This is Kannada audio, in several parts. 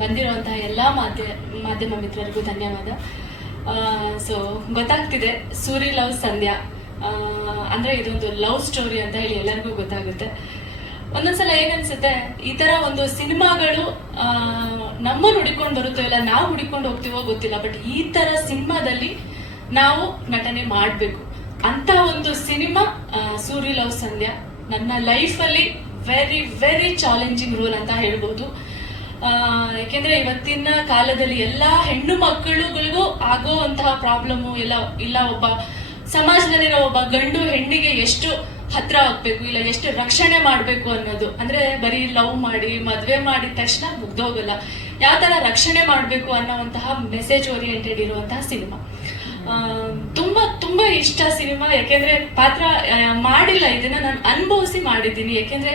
ಬಂದಿರುವಂತಹ ಎಲ್ಲ ಮಾಧ್ಯಮ ಮಿತ್ರರಿಗೂ ಧನ್ಯವಾದ. ಸೊ ಗೊತ್ತಾಗ್ತಿದೆ ಸೂರಿ ಲವ್ ಸಂಧ್ಯಾ ಅಂದರೆ ಇದೊಂದು ಲವ್ ಸ್ಟೋರಿ ಅಂತ ಹೇಳಿ ಎಲ್ಲರಿಗೂ ಗೊತ್ತಾಗುತ್ತೆ. ಒಂದೊಂದ್ಸಲ ಏನನ್ಸುತ್ತೆ, ಈ ಥರ ಒಂದು ಸಿನಿಮಾಗಳು ನಮ್ಮನ್ನು ಹುಡಿಕೊಂಡು ಬರುತ್ತೋ ಇಲ್ಲ ನಾವು ಹುಡಿಕೊಂಡು ಹೋಗ್ತೀವೋ ಗೊತ್ತಿಲ್ಲ, ಬಟ್ ಈ ಥರ ಸಿನಿಮಾದಲ್ಲಿ ನಾವು ನಟನೆ ಮಾಡಬೇಕು ಅಂತ ಒಂದು ಸಿನಿಮಾ ಸೂರಿ ಲವ್ ಸಂಧ್ಯಾ. ನನ್ನ ಲೈಫಲ್ಲಿ ವೆರಿ ವೆರಿ ಚಾಲೆಂಜಿಂಗ್ ರೋಲ್ ಅಂತ ಹೇಳ್ಬೋದು. ಯಾಕೆಂದ್ರೆ ಇವತ್ತಿನ ಕಾಲದಲ್ಲಿ ಎಲ್ಲ ಹೆಣ್ಣು ಮಕ್ಕಳುಗಳಿಗೂ ಆಗೋವಂತಹ ಪ್ರಾಬ್ಲಮ್ಮು ಇಲ್ಲ ಒಬ್ಬ ಸಮಾಜದಲ್ಲಿರೋ ಒಬ್ಬ ಗಂಡು ಹೆಣ್ಣಿಗೆ ಎಷ್ಟು ಹತ್ರ ಆಗ್ಬೇಕು, ಇಲ್ಲ ಎಷ್ಟು ರಕ್ಷಣೆ ಮಾಡಬೇಕು ಅನ್ನೋದು. ಅಂದ್ರೆ ಬರೀ ಲವ್ ಮಾಡಿ ಮದುವೆ ಮಾಡಿದ ತಕ್ಷಣ ಮುಗ್ದೋಗಲ್ಲ, ಯಾವ ತರ ರಕ್ಷಣೆ ಮಾಡಬೇಕು ಅನ್ನೋವಂತಹ ಮೆಸೇಜ್ ಓರಿಯೆಂಟೆಡ್ ಇರುವಂತಹ ಸಿನಿಮಾ. ತುಂಬಾ ತುಂಬಾ ಇಷ್ಟ ಸಿನಿಮಾ. ಯಾಕೆಂದ್ರೆ ಪಾತ್ರ ಮಾಡಿಲ್ಲ, ಇದನ್ನ ನಾನು ಅನುಭವಿಸಿ ಮಾಡಿದ್ದೀನಿ. ಯಾಕೆಂದ್ರೆ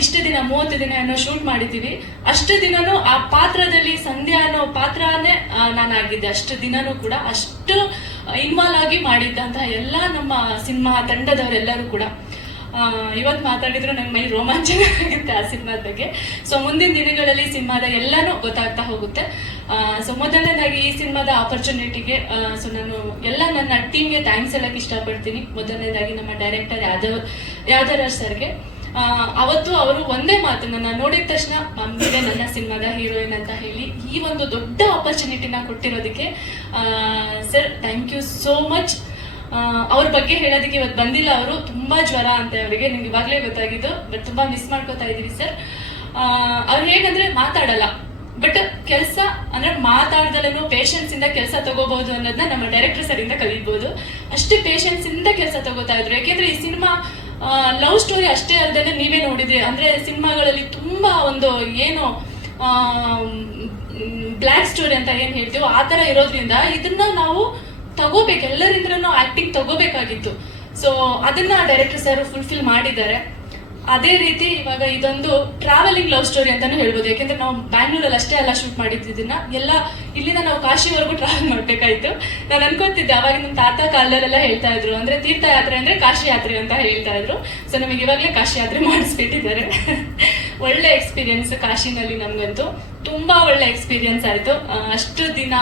ಇಷ್ಟು ದಿನ 30 ದಿನ ಏನೋ ಶೂಟ್ ಮಾಡಿದ್ದೀವಿ, ಅಷ್ಟು ದಿನನೂ ಆ ಪಾತ್ರದಲ್ಲಿ ಸಂಧ್ಯಾ ಅನ್ನೋ ಪಾತ್ರನೇ ನಾನಾಗಿದ್ದೆ. ಅಷ್ಟು ದಿನನೂ ಕೂಡ ಅಷ್ಟು ಇನ್ವಾಲ್ವ್ ಆಗಿ ಮಾಡಿದ್ದಂತಹ ಎಲ್ಲ ನಮ್ಮ ಸಿನಿಮಾ ತಂಡದವರೆಲ್ಲರೂ ಕೂಡ. ಇವತ್ತು ಮಾತಾಡಿದ್ರು ನಂಗೆ ಮೈ ರೋಮಾಂಚನ ಆಗುತ್ತೆ ಆ ಸಿನಿಮಾದ ಬಗ್ಗೆ. ಸೊ ಮುಂದಿನ ದಿನಗಳಲ್ಲಿ ಸಿನಿಮಾದ ಎಲ್ಲಾನು ಗೊತ್ತಾಗ್ತಾ ಹೋಗುತ್ತೆ. ಸೊ ಮೊದಲನೇದಾಗಿ ಈ ಸಿನಿಮಾದ ಆಪರ್ಚುನಿಟಿಗೆ ಸೊ ನಾನು ಎಲ್ಲ ನನ್ನ ಟೀಮ್ಗೆ ಥ್ಯಾಂಕ್ಸ್ ಹೇಳಕ್ ಇಷ್ಟಪಡ್ತೀನಿ. ಮೊದಲನೇದಾಗಿ ನಮ್ಮ ಡೈರೆಕ್ಟರ್ ಯಾದರಾಜ್ ಸರ್ಗೆ. ಅವತ್ತು ಅವರು ಒಂದೇ ಮಾತು, ನನ್ನ ನೋಡಿದ ತಕ್ಷಣ ಮಮ್ಮಿಗೆ ನನ್ನ ಸಿನಿಮಾದ ಹೀರೋಯಿನ್ ಅಂತ ಹೇಳಿ ಈ ಒಂದು ದೊಡ್ಡ ಆಪರ್ಚುನಿಟಿನ ಕೊಟ್ಟಿರೋದಕ್ಕೆ sir thank you so much. ಅವ್ರ ಬಗ್ಗೆ ಹೇಳೋದಕ್ಕೆ ಇವತ್ತು ಬಂದಿಲ್ಲ, ಅವರು ತುಂಬಾ ಜ್ವರ ಅಂತ ಅವರಿಗೆ, ನಿಮ್ಗೆ ಇವಾಗಲೇ ಗೊತ್ತಾಗಿದ್ದು. ಬಟ್ ತುಂಬಾ ಮಿಸ್ ಮಾಡ್ಕೋತಾ ಇದೀವಿ ಸರ್. ಅವ್ರು ಹೇಗಂದ್ರೆ ಮಾತಾಡಲ್ಲ, ಬಟ್ ಕೆಲಸ ಅಂದ್ರೆ ಮಾತಾಡ್ದಲೇನು ಪೇಷನ್ಸ್ ಇಂದ ಕೆಲಸ ತಗೋಬಹುದು ಅನ್ನೋದನ್ನ ನಮ್ಮ ಡೈರೆಕ್ಟರ್ ಸರ್ ಇಂದ ಕಲಿಬಹುದು. ಅಷ್ಟೇ ಪೇಷನ್ಸ್ ಇಂದ ಕೆಲಸ ತಗೋತಾ ಇದ್ರು. ಯಾಕೆಂದ್ರೆ ಈ ಸಿನಿಮಾ ಲವ್ ಸ್ಟೋರಿ ಅಷ್ಟೇ ಅಲ್ಲದೆ ನೀವೇ ನೋಡಿದ್ರಿ, ಅಂದ್ರೆ ಸಿನಿಮಾಗಳಲ್ಲಿ ತುಂಬಾ ಒಂದು ಏನು ಬ್ಲ್ಯಾಕ್ ಸ್ಟೋರಿ ಅಂತ ಏನ್ ಹೇಳ್ತೀವೋ ಆ ತರ ಇರೋದ್ರಿಂದ ಇದನ್ನ ನಾವು ತಗೋಬೇಕು, ಎಲ್ಲರಿಂದ್ರೂ ಆಕ್ಟಿಂಗ್ ತಗೋಬೇಕಾಗಿತ್ತು. ಸೊ ಅದನ್ನ ಡೈರೆಕ್ಟರ್ ಸರ್ ಫುಲ್ಫಿಲ್ ಮಾಡಿದ್ದಾರೆ. ಅದೇ ರೀತಿ ಇವಾಗ ಇದೊಂದು ಟ್ರಾವೆಲಿಂಗ್ ಲವ್ ಸ್ಟೋರಿ ಅಂತಾನು ಹೇಳ್ಬೋದು. ಯಾಕೆಂದ್ರೆ ನಾವು ಬ್ಯಾಂಗ್ಳೂರಲ್ಲಿ ಅಷ್ಟೇ ಎಲ್ಲ ಶೂಟ್ ಮಾಡಿದ್ದಿದ್ದನ್ನ ಎಲ್ಲ ಇಲ್ಲಿಂದ ನಾವು ಕಾಶಿವರೆಗೂ ಟ್ರಾವೆಲ್ ಮಾಡ್ಬೇಕಾಯ್ತು. ನಾನು ಅನ್ಕೋತಿದ್ದೆ ಅವಾಗ ನಮ್ಮ ತಾತ ಕಾಲದಲ್ಲೆಲ್ಲ ಹೇಳ್ತಾ ಇದ್ರು, ಅಂದ್ರೆ ತೀರ್ಥಯಾತ್ರೆ ಅಂದ್ರೆ ಕಾಶಿ ಯಾತ್ರೆ ಅಂತ ಹೇಳ್ತಾ ಇದ್ರು. ಸೊ ನಮಗೆ ಇವಾಗಲೇ ಕಾಶಿ ಯಾತ್ರೆ ಮಾಡಿಸ್ಬಿಟ್ಟಿದ್ದಾರೆ. ಒಳ್ಳೆ ಎಕ್ಸ್ಪೀರಿಯನ್ಸ್ ಕಾಶಿನಲ್ಲಿ, ನಮ್ಗಂತೂ ತುಂಬಾ ಒಳ್ಳೆ ಎಕ್ಸ್ಪೀರಿಯನ್ಸ್ ಆಯ್ತು. ಅಷ್ಟು ದಿನ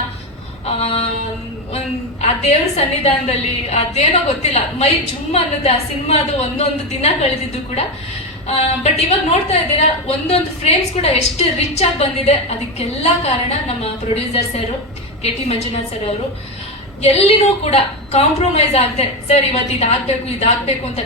ಆ ದೇವ್ರ ಸನ್ನಿಧಾನದಲ್ಲಿ ಅದೇನೋ ಗೊತ್ತಿಲ್ಲ, ಮೈ ಜುಮ್ ಅನ್ನೋದು ಆ ಸಿನಿಮಾದು ಒಂದೊಂದು ದಿನ ಕಳೆದಿದ್ದು ಕೂಡ. ಬಟ್ ಇವಾಗ ನೋಡ್ತಾ ಇದ್ದೀರಾ ಒಂದೊಂದು ಫ್ರೇಮ್ಸ್ ಕೂಡ ಎಷ್ಟು ರಿಚ್ ಆಗಿ ಬಂದಿದೆ. ಅದಕ್ಕೆಲ್ಲ ಕಾರಣ ನಮ್ಮ producer sir KT Manjunath sir ಅವರು. ಎಲ್ಲಿನೂ ಕೂಡ ಕಾಂಪ್ರಮೈಸ್ ಆಗದೆ, ಸರ್ ಇವತ್ತು ಇದಾಗಬೇಕು ಅಂತ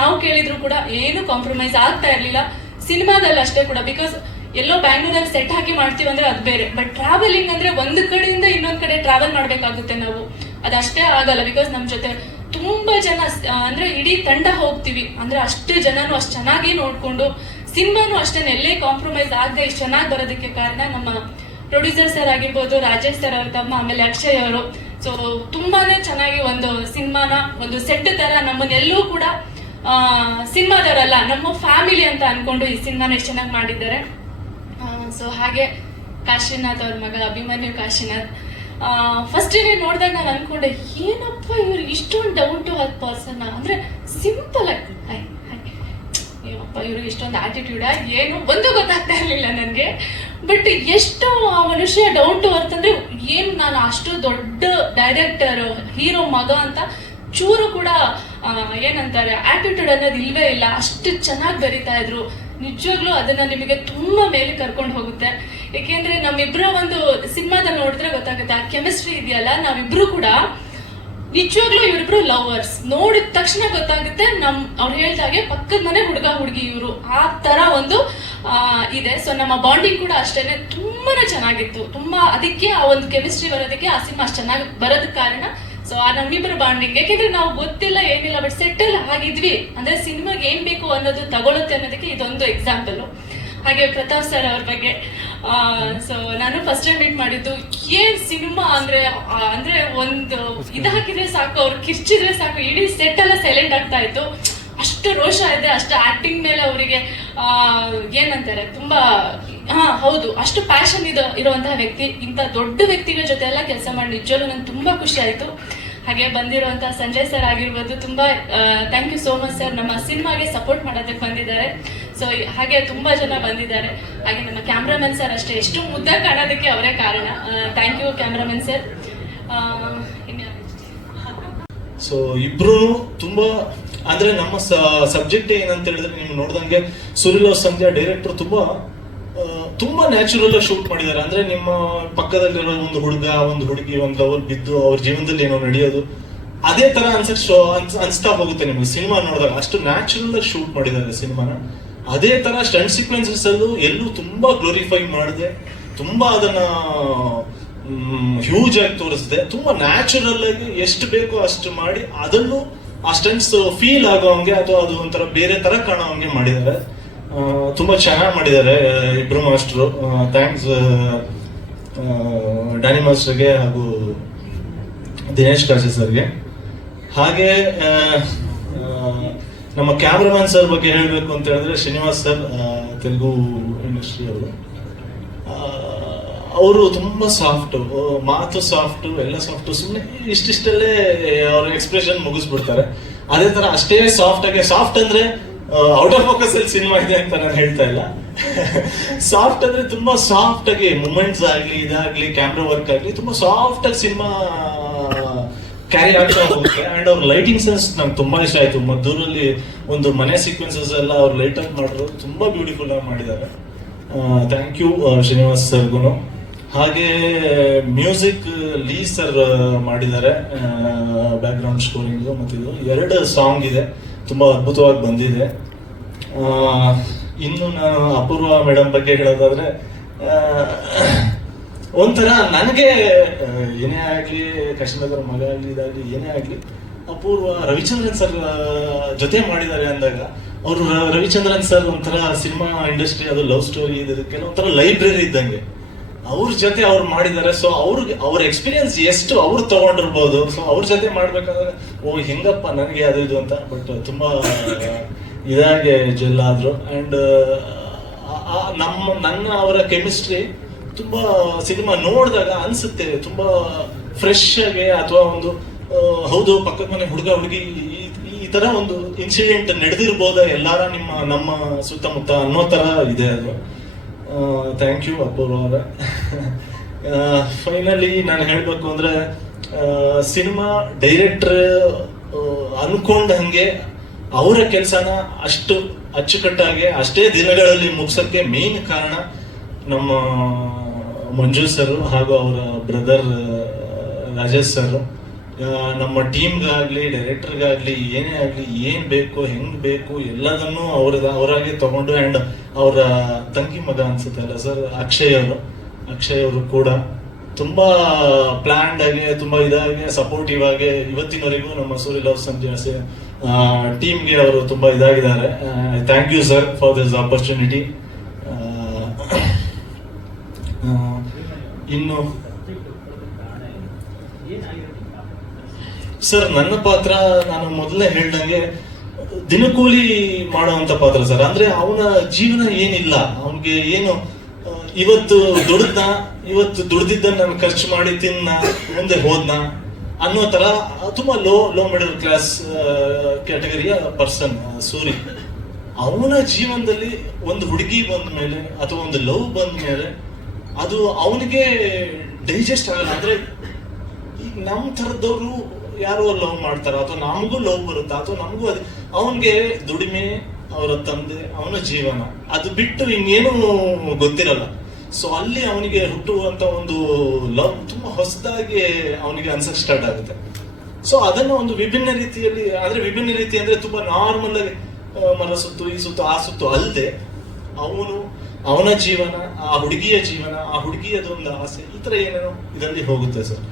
ನಾವು ಕೇಳಿದ್ರು ಕೂಡ ಏನು ಕಾಂಪ್ರಮೈಸ್ ಆಗ್ತಾ ಇರ್ಲಿಲ್ಲ. ಸಿನಿಮಾದಲ್ಲಿ ಅಷ್ಟೇ ಕೂಡ, ಬಿಕಾಸ್ ಎಲ್ಲೋ ಬ್ಯಾಂಗ್ಳೂರಲ್ಲಿ ಸೆಟ್ ಹಾಕಿ ಮಾಡ್ತೀವಿ ಅಂದ್ರೆ ಅದು ಬೇರೆ, ಬಟ್ ಟ್ರಾವೆಲಿಂಗ್ ಅಂದ್ರೆ ಒಂದು ಕಡೆಯಿಂದ ಇನ್ನೊಂದ್ ಕಡೆ ಟ್ರಾವೆಲ್ ಮಾಡ್ಬೇಕಾಗುತ್ತೆ ನಾವು. ಅದಷ್ಟೇ ಆಗಲ್ಲ, ಬಿಕಾಸ್ ನಮ್ ಜೊತೆ ತುಂಬಾ ಜನ ಅಂದ್ರೆ ಇಡೀ ತಂಡ ಹೋಗ್ತೀವಿ ಅಂದ್ರೆ ಅಷ್ಟು ಜನನು ಅಷ್ಟು ಚೆನ್ನಾಗಿ ನೋಡ್ಕೊಂಡು, ಸಿನಿಮಾನು ಅಷ್ಟೇ ಎಲ್ಲೇ ಕಾಂಪ್ರಮೈಸ್ ಆಗದೆ ಇಷ್ಟು ಚೆನ್ನಾಗಿ ಬರೋದಕ್ಕೆ ಕಾರಣ ನಮ್ಮ ಪ್ರೊಡ್ಯೂಸರ್ ಸರ್ ಆಗಿರ್ಬೋದು, ರಾಜೇಶ್ ಸರ್ ಅವ್ರ ತಮ್ಮ, ಆಮೇಲೆ ಅಕ್ಷಯ್ ಅವರು. ಸೊ ತುಂಬಾನೇ ಚೆನ್ನಾಗಿ ಒಂದು ಸಿನಿಮಾನ ಒಂದು ಸೆಟ್ ತರ ನಮ್ಮನ್ನೆಲ್ಲೂ ಕೂಡ ಸಿನಿಮಾದವರಲ್ಲ ನಮ್ಮ ಫ್ಯಾಮಿಲಿ ಅಂತ ಅನ್ಕೊಂಡು ಈ ಸಿನಿಮಾನ ಎಷ್ಟು ಚೆನ್ನಾಗಿ ಮಾಡಿದ್ದಾರೆ. ಸೊ ಹಾಗೆ ಕಾಶಿನಾಥ್ ಅವ್ರ ಮಗ ಅಭಿಮನ್ಯು ಕಾಶಿನಾಥ್, ಫಸ್ಟ್ ಡೇ ನೋಡಿದಾಗ ನಾನು ಅನ್ಕೊಂಡೆ ಏನಪ್ಪ ಇವ್ರು ಇಷ್ಟೊಂದು ಡೌನ್ ಟು ಅರ್ತ್ ಪರ್ಸನ್, ಅಂದ್ರೆ ಸಿಂಪಲ್ ಆಗಿ ಏನಪ್ಪ ಇವ್ರು ಇಷ್ಟೊಂದು ಆಟಿಟ್ಯೂಡ್ ಏನು ಒಂದು ಗೊತ್ತಾಗ್ತಾ ಇರ್ಲಿಲ್ಲ ನನಗೆ. ಬಟ್ ಎಷ್ಟು ಆ ಮನುಷ್ಯ ಡೌನ್ ಟು ಅರ್ತ್ ಅಂದ್ರೆ ಏನು, ನಾನು ಅಷ್ಟು ದೊಡ್ಡ ಡೈರೆಕ್ಟರ್ ಹೀರೋ ಮಗ ಅಂತ ಚೂರು ಕೂಡ ಏನಂತಾರೆ ಆಟಿಟ್ಯೂಡ್ ಅನ್ನೋದು ಇಲ್ವೇ ಇಲ್ಲ. ಅಷ್ಟು ಚೆನ್ನಾಗಿ ಬರೀತಾ ಇದ್ರು. ನಿಜವಾಗ್ಲೂ ಅದನ್ನ ನಿಮಗೆ ತುಂಬಾ ಮೇಲೆ ಕರ್ಕೊಂಡು ಹೋಗುತ್ತೆ. ಯಾಕೆಂದ್ರೆ ನಮ್ಮಿಬ್ರ ಒಂದು ಸಿನಿಮಾದಲ್ಲಿ ನೋಡಿದ್ರೆ ಗೊತ್ತಾಗುತ್ತೆ ಆ ಕೆಮಿಸ್ಟ್ರಿ ಇದೆಯಲ್ಲ, ನಾವಿಬ್ರು ಕೂಡ ನಿಜವಾಗ್ಲೂ ಇವರಿಬ್ರು ಲವರ್ಸ್. ನೋಡಿದ ತಕ್ಷಣ ಗೊತ್ತಾಗುತ್ತೆ, ಅವ್ರು ಹೇಳ್ದಾಗೆ ಪಕ್ಕದ ಮನೆ ಹುಡುಗ ಹುಡುಗಿ ಇವರು, ಆ ತರ ಒಂದು ಇದೆ. ಸೊ ನಮ್ಮ ಬಾಂಡಿಂಗ್ ಕೂಡ ಅಷ್ಟೇನೆ ತುಂಬಾನೇ ಚೆನ್ನಾಗಿತ್ತು. ತುಂಬಾ ಅದಕ್ಕೆ ಆ ಒಂದು ಕೆಮಿಸ್ಟ್ರಿ ಬರೋದಕ್ಕೆ ಆ ಸಿನಿಮಾ ಅಷ್ಟು ಚೆನ್ನಾಗಿ ಬರೋದಕ್ಕೆ ಕಾರಣ. ಸೊ ಆ ನಮ್ಮಿಬ್ಬರ ಬಾಂಡಿಂಗ್, ಯಾಕೆಂದ್ರೆ ನಾವು ಗೊತ್ತಿಲ್ಲ ಏನಿಲ್ಲ, ಬಟ್ ಸೆಟಲ್ ಆಗಿದ್ವಿ ಅಂದ್ರೆ ಸಿನಿಮಾಗೆ ಏನ್ ಬೇಕು ಅನ್ನೋದು ತಗೊಳುತ್ತೆ ಅನ್ನೋದಕ್ಕೆ ಇದೊಂದು ಎಕ್ಸಾಂಪಲ್. ಹಾಗೆ ಪ್ರತಾಪ್ ಸರ್ ಅವ್ರ ಬಗ್ಗೆ, ಸೊ ನಾನು ಫಸ್ಟ್ ಟೈಮ್ ಮೀಟ್ ಮಾಡಿದ್ದು, ಏನ್ ಸಿನಿಮಾ ಅಂದ್ರೆ ಒಂದು ಹಾಕಿದ್ರೆ ಸಾಕು, ಅವ್ರು ಕಿರ್ಚಿದ್ರೆ ಸಾಕು, ಇಡೀ ಸೆಟ್ ಎಲ್ಲ ಸೈಲೆಂಟ್ ಆಗ್ತಾ ಇತ್ತು. ಅಷ್ಟು ರೋಷ ಇದೆ, ಅಷ್ಟು ಆಕ್ಟಿಂಗ್ ಮೇಲೆ ಅವರಿಗೆ ಏನಂತಾರೆ ತುಂಬಾ ಹೌದು ಅಷ್ಟು ಪ್ಯಾಷನ್ ಇರುವಂತಹ ವ್ಯಕ್ತಿ. ಇಂಥ ದೊಡ್ಡ ವ್ಯಕ್ತಿಗಳ ಜೊತೆ ಎಲ್ಲ ಕೆಲಸ ಮಾಡಿ ನಿಜವಲ್ಲೂ ನಂಗೆ ತುಂಬಾ ಖುಷಿ ಆಯ್ತು. ಹಾಗೆ ಬಂದಿರುವಂತಹ ಸಂಜಯ್ ಸರ್ ಆಗಿರ್ಬೋದು, ತುಂಬಾ thank you so much sir. ನಮ್ಮ ಸಿನಿಮಾಗೆ ಸಪೋರ್ಟ್ ಮಾಡೋದಕ್ಕೆ ಬಂದಿದ್ದಾರೆ. ಸೊ ಹಾಗೆ ತುಂಬಾ ಜನ ಬಂದಿದ್ದಾರೆ. ಹಾಗೆ ನಮ್ಮ ಕ್ಯಾಮ್ರಾಮನ್ ಸರ್ ಅಷ್ಟೇ, ಎಷ್ಟು ಮುದ್ದ ಕಾಣೋದಕ್ಕೆ ಅವರೇ ಕಾರಣ. Thank you cameraman sir. So ಇಬ್ರು ತುಂಬಾ ಅಂದ್ರೆ ನಮ್ಮ ಸಬ್ಜೆಕ್ಟ್ ಏನಂತ ಹೇಳಿದ್ರೆ, ನೀವು ನೋಡ್ದಂಗೆ ಸುರಿಲ್ ಸಂಧ್ಯಾ ಡೈರೆಕ್ಟರ್ ತುಂಬಾ ನ್ಯಾಚುರಲ್ ಶೂಟ್ ಮಾಡಿದ್ದಾರೆ. ಅಂದ್ರೆ ನಿಮ್ಮ ಪಕ್ಕದಲ್ಲಿರೋ ಒಂದು ಹುಡುಗ ಒಂದು ಹುಡುಗಿ ಒಂದು ಲವರ್ ಬಿದ್ದು ಅವ್ರ ಜೀವನದಲ್ಲಿ ಏನೋ ನಡೆಯೋದು ಅದೇ ತರ ಅನ್ಸ್ತಾ ಹೋಗುತ್ತೆ ನಿಮ್ಗೆ ಸಿನಿಮಾ ನೋಡಿದಾಗ. ಅಷ್ಟು ನ್ಯಾಚುರಲ್ ಶೂಟ್ ಮಾಡಿದ್ದಾರೆ ಸಿನಿಮಾನ. ಅದೇ ತರ ಸ್ಟಂಟ್ ಸೀಕ್ವೆನ್ಸಸ್ ಅಲ್ಲೂ ಎಲ್ಲೂ ತುಂಬಾ ಗ್ಲೋರಿಫೈ ಮಾಡಿದೆ, ತುಂಬಾ ಅದನ್ನ ಹ್ಯೂಜ್ ಆಗಿ ತೋರಿಸಿದೆ. ತುಂಬಾ ನ್ಯಾಚುರಲ್ ಆಗಿ ಎಷ್ಟು ಬೇಕೋ ಅಷ್ಟು ಮಾಡಿ ಅದನ್ನು ಆ ಸ್ಟಂಟ್ಸ್ ಫೀಲ್ ಆಗೋವಂಗೆ ಅಥವಾ ಅದು ಒಂಥರ ಬೇರೆ ತರ ಕಾಣೋವಂಗೆ ಮಾಡಿದ್ದಾರೆ. ತುಂಬಾ ಚೆನ್ನಾಗಿ ಮಾಡಿದ್ದಾರೆ ಇಬ್ರು ಮಾಸ್ಟ್ರು. ಥ್ಯಾಂಕ್ಸ್ ಡ್ಯಾನಿ ಮಾಸ್ಟರ್ಗೆ ಹಾಗೂ ದಿನೇಶ್ ಕಾಶಿ ಸರ್ಗೆ. ಹಾಗೆ ನಮ್ಮ ಕ್ಯಾಮ್ರಾಮನ್ ಸರ್ ಬಗ್ಗೆ ಹೇಳಬೇಕು ಅಂತ ಹೇಳಿದ್ರೆ ಶ್ರೀನಿವಾಸ್ ಸರ್, ತೆಲುಗು ಇಂಡಸ್ಟ್ರಿ ಅವರು ತುಂಬಾ ಸಾಫ್ಟ್, ಮಾತು ಸಾಫ್ಟ್, ಎಲ್ಲ ಸಾಫ್ಟ್. ಸುಮ್ಮನೆ ಇಷ್ಟಿಷ್ಟಲ್ಲೇ ಅವ್ರ ಎಕ್ಸ್ಪ್ರೆಷನ್ ಮುಗಿಸ್ಬಿಡ್ತಾರೆ. ಅದೇ ತರ ಅಷ್ಟೇ ಸಾಫ್ಟ್ ಅಂದ್ರೆ ಔಟ್ ಆಫ್ ಫೋಕಸ್ ಅಲ್ಲಿ ಸಿನಿಮಾ ಇದೆ ಅಂತ ನಾನು ಹೇಳ್ತಾ ಇಲ್ಲ. ಸಾಫ್ಟ್ ಅಂದ್ರೆ ತುಂಬಾ ಸಾಫ್ಟ್ ಆಗಿ ಮೂಮೆಂಟ್ಸ್ ಆಗ್ಲಿ ಇದಾಗ್ಲಿ ಕ್ಯಾಮ್ರಾ ವರ್ಕ್ ಆಗ್ಲಿ ತುಂಬಾ ಸಾಫ್ಟ್ ಆಗಿ ಸಿನಿಮಾ ಕ್ಯಾರಿ ಆಗ್ತಾ ಹೋಗುತ್ತೆ. ಅಂಡ್ ಅವ್ರ ಲೈಟಿಂಗ್ ಸೆನ್ಸ್ ನಂಗೆ ತುಂಬಾ ಇಷ್ಟ ಆಯ್ತು. ಮದ್ದೂರಲ್ಲಿ ಒಂದು ಮನೆ ಸೀಕ್ವೆನ್ಸಸ್ ಎಲ್ಲ ಅವ್ರು ಲೈಟ್ ಅಪ್ ಮಾಡಿದ್ರು, ತುಂಬಾ ಬ್ಯೂಟಿಫುಲ್ ಆಗಿ ಮಾಡಿದ್ದಾರೆ. ಥ್ಯಾಂಕ್ ಯು ಶ್ರೀನಿವಾಸ್ ಸರ್ಗುನು. ಹಾಗೆ ಮ್ಯೂಸಿಕ್ ಲೀ ಸರ್ ಮಾಡಿದ್ದಾರೆ, ಬ್ಯಾಕ್ ಗ್ರೌಂಡ್ ಸ್ಕೋರಿಂಗ್. ಮತ್ತು ಇದು 2 ಸಾಂಗ್ ಇದೆ, ತುಂಬಾ ಅದ್ಭುತವಾಗಿ ಬಂದಿದೆ. ಇನ್ನು ನಾನು ಅಪೂರ್ವ ಮೇಡಮ್ ಬಗ್ಗೆ ಹೇಳೋದಾದ್ರೆ, ಒಂಥರ ನನಗೆ ಏನೇ ಆಗ್ಲಿ, ಕಾಶಿನಗರ ಮಗ ಆಗ್ಲಿ ಇದಾಗ್ಲಿ ಏನೇ ಆಗ್ಲಿ, ಅಪೂರ್ವ ರವಿಚಂದ್ರನ್ ಸರ್ ಜೊತೆ ಮಾಡಿದ್ದಾರೆ ಅಂದಾಗ, ಅವರು ರವಿಚಂದ್ರನ್ ಸರ್ ಒಂಥರ ಸಿನಿಮಾ ಇಂಡಸ್ಟ್ರಿ, ಅದು ಲವ್ ಸ್ಟೋರಿ ಇದಕ್ಕೆಲ್ಲ ಒಂಥರ ಲೈಬ್ರರಿ ಇದ್ದಂಗೆ ಅವ್ರ ಜೊತೆ ಅವ್ರು ಮಾಡಿದ್ದಾರೆ. ಸೊ ಅವ್ರ ಎಕ್ಸ್ಪೀರಿಯನ್ಸ್ ಎಷ್ಟು ಅವ್ರು ತಗೊಂಡಿರ್ಬೋದು. ಸೊ ಅವ್ರ ಜೊತೆ ಮಾಡ್ಬೇಕಾದ್ರೆ ಹೆಂಗಪ್ಪ ನನಗೆ ಅದು ಇದು ಅಂತ, ಬಟ್ ತುಂಬಾ ಇದಾಗೆ ಜೆಲ್ ಆದ್ರು. ಅಂಡ್ ನನ್ನ ಅವರ ಕೆಮಿಸ್ಟ್ರಿ ತುಂಬಾ ಸಿನಿಮಾ ನೋಡಿದಾಗ ಅನ್ಸುತ್ತೆ ತುಂಬಾ ಫ್ರೆಶ್ ಆಗಿ, ಅಥವಾ ಒಂದು ಹೌದು ಪಕ್ಕದ ಮನೆ ಹುಡುಗ ಹುಡುಗಿ ಈ ತರ ಒಂದು ಇನ್ಸಿಡೆಂಟ್ ನಡೆದಿರ್ಬೋದ ಎಲ್ಲಾರ ನಮ್ಮ ಸುತ್ತಮುತ್ತ ಅನ್ನೋ ತರ ಇದೆ ಅದು. ಥ್ಯಾಂಕ್ ಯು ಅಪೂರ್ವ ಅವರ. ಫೈನಲಿ ನಾನು ಹೇಳ್ಬೇಕು ಅಂದ್ರೆ, ಸಿನಿಮಾ ಡೈರೆಕ್ಟರ್ ಅನ್ಕೊಂಡ ಹಂಗೆ ಅವರ ಕೆಲಸನ ಅಷ್ಟು ಅಚ್ಚುಕಟ್ಟಾಗಿ ಅಷ್ಟೇ ದಿನಗಳಲ್ಲಿ ಮುಗಿಸೋಕ್ಕೆ ಮೇನ್ ಕಾರಣ ನಮ್ಮ ಮಂಜು ಸರ್ ಹಾಗೂ ಅವರ ಬ್ರದರ್ ರಾಜೇಶ್ ಸರ್. ನಮ್ಮ ಟೀಮ್ಗಾಗ್ಲಿ ಡೈರೆಕ್ಟರ್ಗಾಗ್ಲಿ ಏನೇ ಆಗ್ಲಿ ಏನ್ ಬೇಕು ಹೆಂಗ್ ಬೇಕು ಎಲ್ಲದನ್ನು ಅವರಾಗೆ ತಗೊಂಡು, ಅಂಡ್ ಅವರ ತಂಗಿ ಮಗ ಅನ್ಸುತ್ತೆ ಅಲ್ಲ ಸರ್, ಅಕ್ಷಯ್ ಅವರು ಕೂಡ ತುಂಬಾ ಪ್ಲಾನ್ಡ್ ಆಗಿ ತುಂಬಾ ಇದಾಗಿ ಸಪೋರ್ಟಿವ್ ಆಗಿ ಇವತ್ತಿನವರೆಗೂ ನಮ್ಮ ಸೂರ್ಯ ಲವ್ ಸಂಧ್ಯಾ ಟೀಮ್ಗೆ ಅವರು ತುಂಬಾ ಇದಾಗಿದ್ದಾರೆ. Thank you sir for this opportunity. ಇನ್ನು ಸರ್ ನನ್ನ ಪಾತ್ರ ನಾನು ಮೊದಲೇ ಹೇಳ್ದಂಗೆ ದಿನಕೂಲಿ ಮಾಡುವಂತ ಪಾತ್ರ ಸರ್. ಅಂದ್ರೆ ಅವನ ಜೀವನ ಏನಿಲ್ಲ, ಅವನಿಗೆ ಏನು ಇವತ್ತು ದುಡ್ದಿದ್ದನ್ನ ನಾನು ಖರ್ಚು ಮಾಡಿ ತಿನ್ನ ಮುಂದೆ ಹೋದ್ನ ಅನ್ನೋ ತರ ತುಂಬಾ ಲೋ ಮಿಡಲ್ ಕ್ಲಾಸ್ ಕ್ಯಾಟಗರಿಯ ಪರ್ಸನ್ ಸೂರಿ. ಅವನ ಜೀವನದಲ್ಲಿ ಒಂದು ಹುಡುಗಿ ಬಂದ ಮೇಲೆ ಅಥವಾ ಒಂದು ಲವ್ ಬಂದ ಮೇಲೆ ಅದು ಅವನಿಗೆ ಡೈಜೆಸ್ಟ್ ಆಗಲ್ಲ. ಅಂದ್ರೆ ಈಗ ನಮ್ಮ ತರದವರು ಯಾರೋ ಲವ್ ಮಾಡ್ತಾರ ಅಥವಾ ನಮಗೂ ಲವ್ ಬರುತ್ತಾ ಅಥವಾ ನಮಗೂ ಅವನ್ಗೆ ದುಡಿಮೆ, ಅವರ ತಂದೆ, ಅವನ ಜೀವನ ಅದು ಬಿಟ್ಟು ಇನ್ನೇನು ಗೊತ್ತಿರಲ್ಲ. ಸೊ ಅಲ್ಲಿ ಅವನಿಗೆ ಹುಟ್ಟುವಂತ ಒಂದು ಲವ್ ತುಂಬಾ ಹೊಸದಾಗಿ ಅವನಿಗೆ ಅನ್ಸಕ್ ಸ್ಟಾರ್ಟ್ ಆಗುತ್ತೆ. ಸೊ ಅದನ್ನ ಒಂದು ವಿಭಿನ್ನ ರೀತಿಯಲ್ಲಿ, ವಿಭಿನ್ನ ರೀತಿ ಅಂದ್ರೆ ತುಂಬಾ ನಾರ್ಮಲ್ ಆಗಿ ಮರ ಸುತ್ತು ಈ ಸುತ್ತು ಆ ಸುತ್ತು ಅಲ್ಲದೆ ಅವನ ಜೀವನ, ಆ ಹುಡುಗಿಯ ಜೀವನ, ಆ ಹುಡುಗಿಯದೊಂದು ಆಸೆ, ಈ ತರ ಏನೇನೋ ಇದರಲ್ಲಿ ಹೋಗುತ್ತೆ ಸರ್.